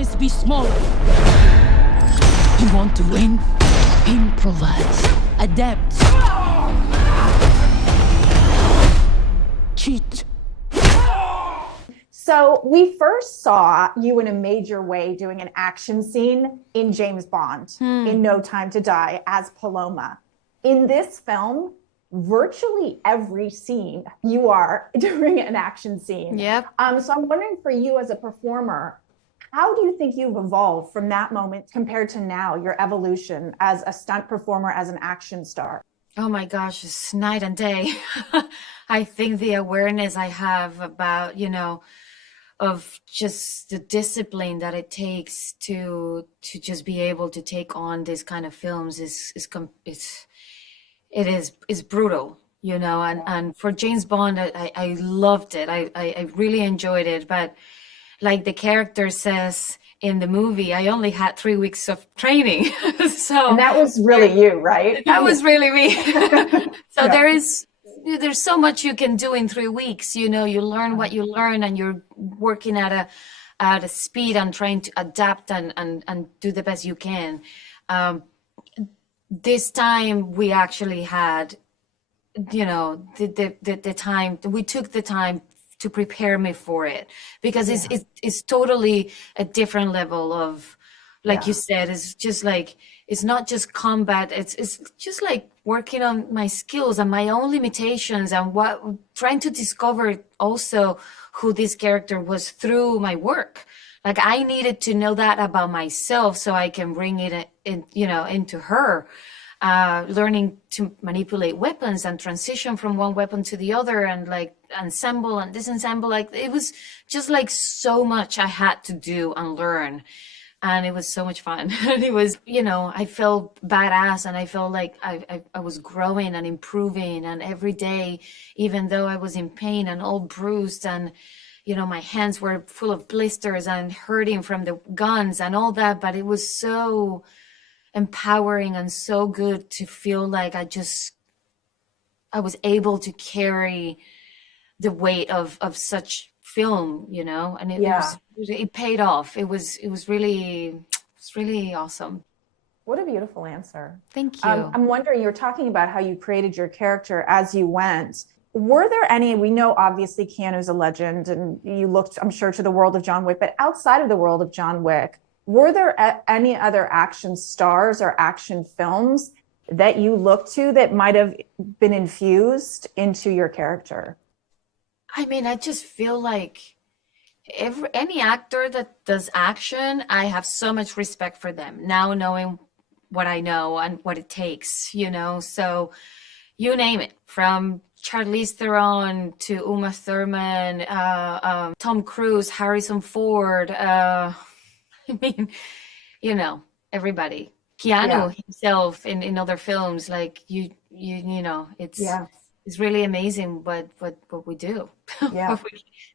always be smaller. You want to win? Improvise. Adapt. Cheat. So we first saw you in a major way doing an action scene in James Bond in No Time to Die as Paloma. In this film, virtually every scene you are doing an action scene. Yep. So I'm wondering for you as a performer, how do you think you've evolved from that moment compared to now, your evolution as a stunt performer, as an action star? Oh my gosh, it's night and day. I think the awareness I have about, of just the discipline that it takes to just be able to take on these kind of films is brutal, and for James Bond, I loved it. I really enjoyed it. But like the character says in the movie, I only had 3 weeks of training. And that was really you, right? That was really me. So there's so much you can do in 3 weeks. You learn what you learn, and you're working at a speed and trying to adapt and do the best you can. This time we actually had, the time. We took the time to prepare me for it, because it's totally a different level of, like you said, it's just like, it's not just combat. It's just like working on my skills and my own limitations, and trying to discover also who this character was through my work. Like I needed to know that about myself so I can bring it in, into her. Learning to manipulate weapons and transition from one weapon to the other, and like assemble and disassemble. Like it was just like so much I had to do and learn. And it was so much fun. And it was, I felt badass, and I felt like I was growing and improving. And every day, even though I was in pain and all bruised, and, my hands were full of blisters and hurting from the guns and all that, but it was so empowering and so good to feel like I was able to carry the weight of such film, and it paid off. It was really awesome. What a beautiful answer. Thank you. I'm wondering, you're talking about how you created your character as you went. Were there any, we know obviously Keanu's a legend, and you looked, I'm sure, to the world of John Wick, but outside of the world of John Wick, were there any other action stars or action films that you looked to that might have been infused into your character? I mean, I just feel like any actor that does action, I have so much respect for them now, knowing what I know and what it takes, so you name it, from Charlize Theron to Uma Thurman, Tom Cruise, Harrison Ford, I mean, everybody. Keanu himself in other films, like it's really amazing what we do. Yeah.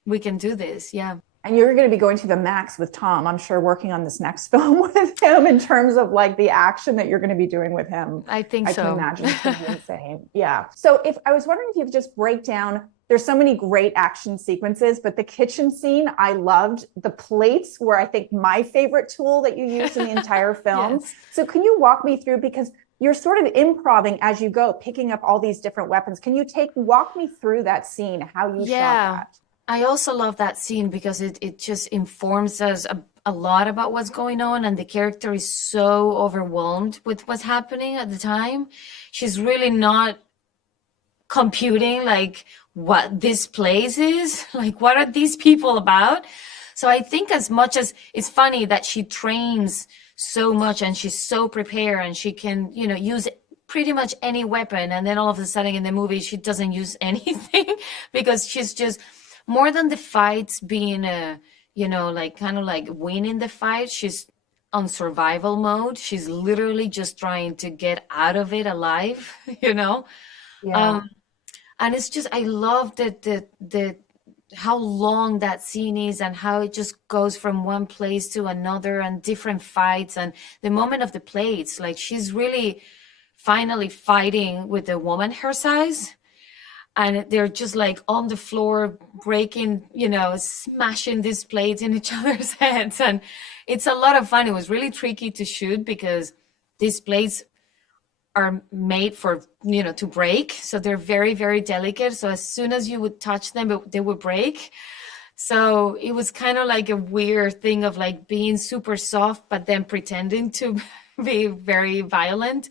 we can do this. Yeah. And you're going to be going to the max with Tom, I'm sure, working on this next film with him in terms of like the action that you're going to be doing with him. I think so. I can imagine it's going to be insane. Yeah. So I was wondering if you could just break down, there's so many great action sequences, but the kitchen scene, I loved. The plates were, I think, my favorite tool that you used in the entire film. Yes. So can you walk me through, because you're sort of improving as you go, picking up all these different weapons. Can you walk me through that scene, how you shot that? I also love that scene because it just informs us a lot about what's going on, and the character is so overwhelmed with what's happening at the time. She's really not computing like what this place is, like what are these people about. So I think as much as it's funny that she trains so much and she's so prepared and she can, use pretty much any weapon, and then all of a sudden in the movie she doesn't use anything because she's just, more than the fights being like kind of like winning the fight, she's on survival mode. She's literally just trying to get out of it alive, Yeah. And it's just, I love the how long that scene is and how it just goes from one place to another and different fights, and the moment of the plates, like she's really finally fighting with a woman her size. and they're just like on the floor breaking, smashing these plates in each other's heads. And it's a lot of fun. It was really tricky to shoot because these plates are made for, to break. So they're very, very delicate. So as soon as you would touch them, they would break. So it was kind of like a weird thing of like being super soft, but then pretending to be very violent.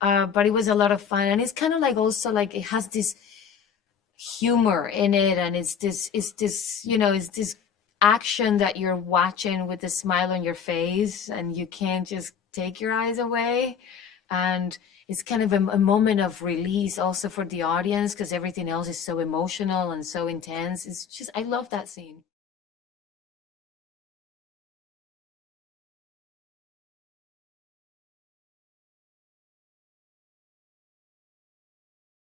But it was a lot of fun. And it's kind of like also like it has this humor in it. And it's this action that you're watching with a smile on your face and you can't just take your eyes away. And it's kind of a moment of release also for the audience because everything else is so emotional and so intense. It's just, I love that scene.